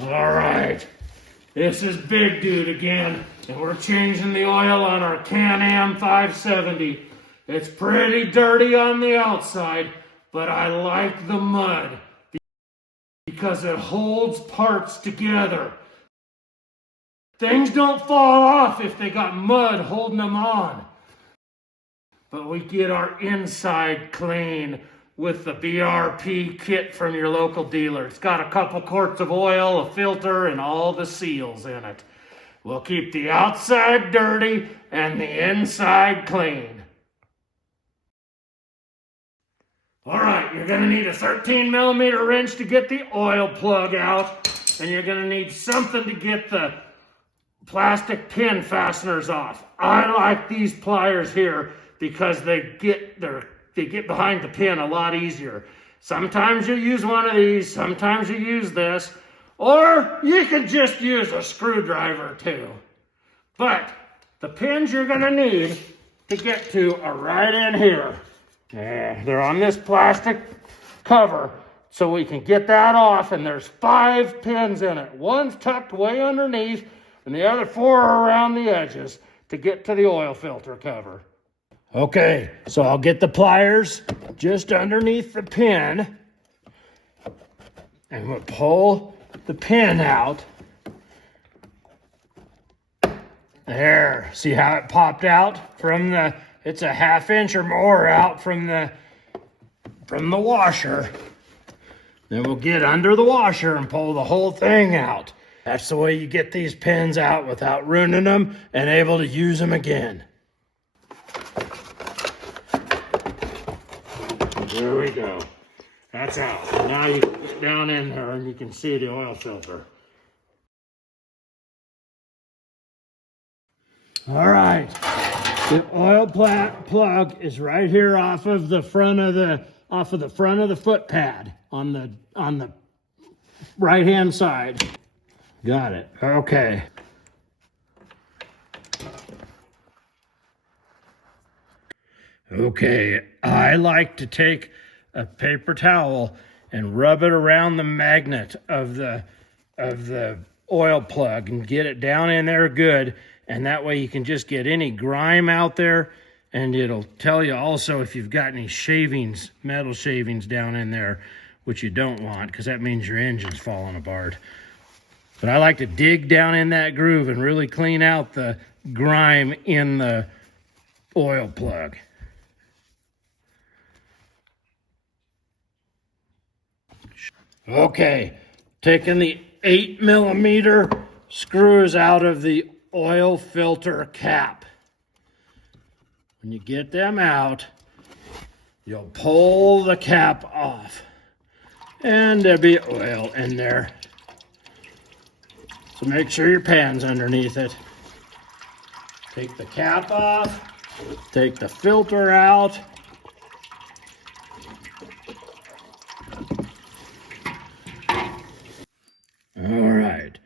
All right, this is Big Dude again, and we're changing the oil on our Can-Am 570. It's pretty dirty on the outside, but I like the mud because it holds parts together. Things don't fall off if they got mud holding them on. But we get our inside clean with the BRP kit from your local dealer. It's got a couple quarts of oil, a filter, and all the seals in it. We'll keep the outside dirty and the inside clean. All right, you're gonna need a 13mm wrench to get the oil plug out, and you're gonna need something to get the plastic pin fasteners off. I like these pliers here because they get behind the pin a lot easier. Sometimes you use one of these, sometimes you use this, or you can just use a screwdriver too. But the pins you're gonna need to get to are right in here. They're on this plastic cover, so we can get that off, and there's 5 pins in it. One's tucked way underneath, and the other 4 are around the edges to get to the oil filter cover. Okay, so I'll get the pliers just underneath the pin, and we'll pull the pin out. There, see how it popped out from the, it's a 1/2 inch or more out from the washer. Then we'll get under the washer and pull the whole thing out. That's the way you get these pins out without ruining them and able to use them again. There we go. That's out. Now you get down in there and you can see the oil filter. All right. The oil plug is right here off of the front of the foot pad on the right-hand side. Got it. Okay. Okay, I like to take a paper towel and rub it around the magnet of the oil plug and get it down in there good, and that way you can just get any grime out there, and it'll tell you also if you've got any shavings, metal shavings down in there, which you don't want because that means your engine's falling apart. But I like to dig down in that groove and really clean out the grime in the oil plug. Okay, taking the 8mm screws out of the oil filter cap. When you get them out, you'll pull the cap off, and there'll be oil in there. So make sure your pan's underneath it. Take the cap off, take the filter out. All right,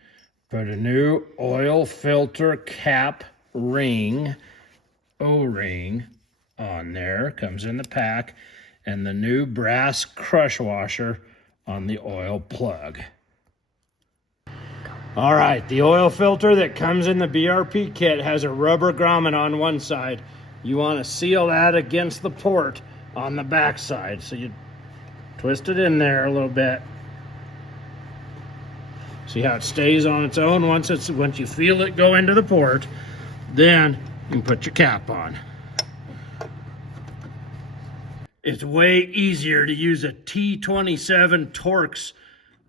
put a new oil filter cap ring, O-ring, on there. Comes in the pack, and the new brass crush washer on the oil plug. All right, the oil filter that comes in the BRP kit has a rubber grommet on one side. You want to seal that against the port on the back side. So you twist it in there a little bit. See how it stays on its own once you feel it go into the port, then you can put your cap on. It's way easier to use a T27 Torx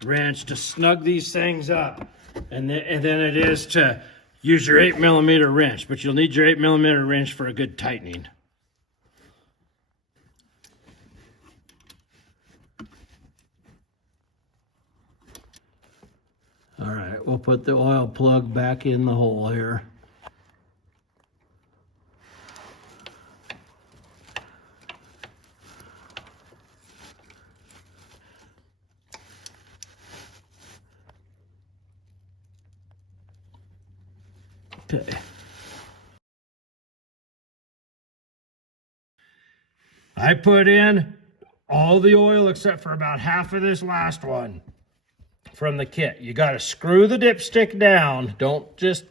wrench to snug these things up and then it is to use your 8mm wrench, but you'll need your 8mm wrench for a good tightening. All right, we'll put the oil plug back in the hole here. Okay. I put in all the oil except for about half of this last one. from the kit. You got to screw the dipstick down. Don't just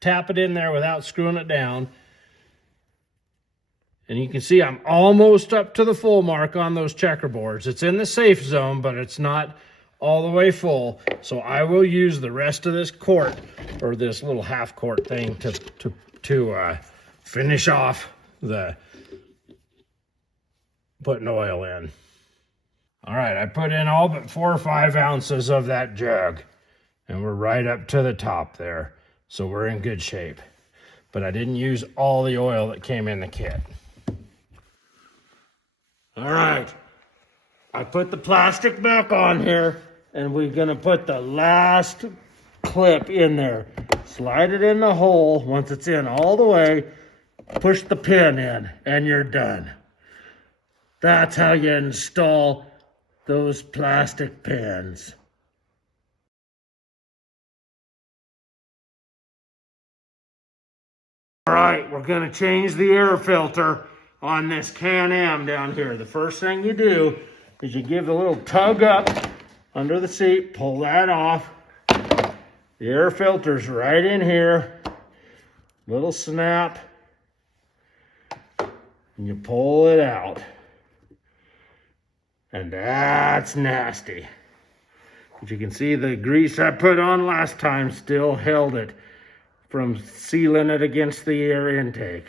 tap it in there without screwing it down. And you can see I'm almost up to the full mark on those checkerboards. It's in the safe zone, but it's not all the way full. So I will use the rest of this quart, or this little half quart thing, to finish off the putting oil in. All right, I put in all but 4 or 5 ounces of that jug, and we're right up to the top there. So we're in good shape. But I didn't use all the oil that came in the kit. All right, I put the plastic back on here, and we're gonna put the last clip in there. Slide it in the hole. Once it's in all the way, push the pin in, and you're done. That's how you install those plastic pins. All right, we're gonna change the air filter on this Can-Am down here. The first thing you do is you give a little tug up under the seat, pull that off. The air filter's right in here. Little snap, and you pull it out. And that's nasty. But you can see the grease I put on last time still held it from sealing it against the air intake.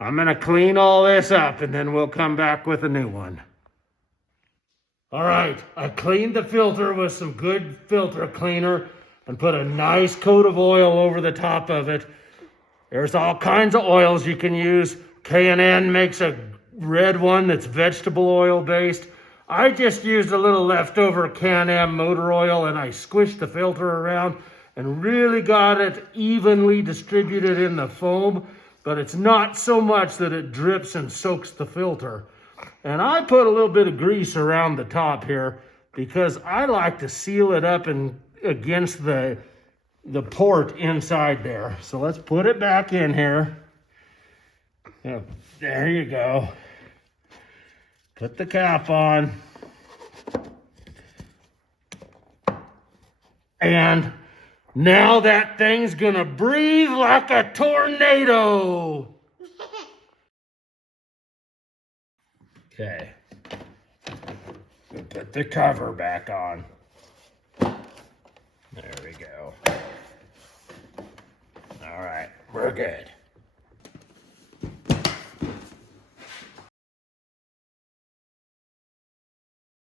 I'm gonna clean all this up and then we'll come back with a new one. All right, I cleaned the filter with some good filter cleaner and put a nice coat of oil over the top of it. There's all kinds of oils you can use. K&N makes a red one that's vegetable oil based. I just used a little leftover Can-Am motor oil and I squished the filter around and really got it evenly distributed in the foam, but it's not so much that it drips and soaks the filter. And I put a little bit of grease around the top here because I like to seal it up and against the port inside there. So let's put it back in here. Yeah, there you go. Put the cap on. And now that thing's gonna breathe like a tornado. Okay. Put the cover back on. There we go. All right, we're good.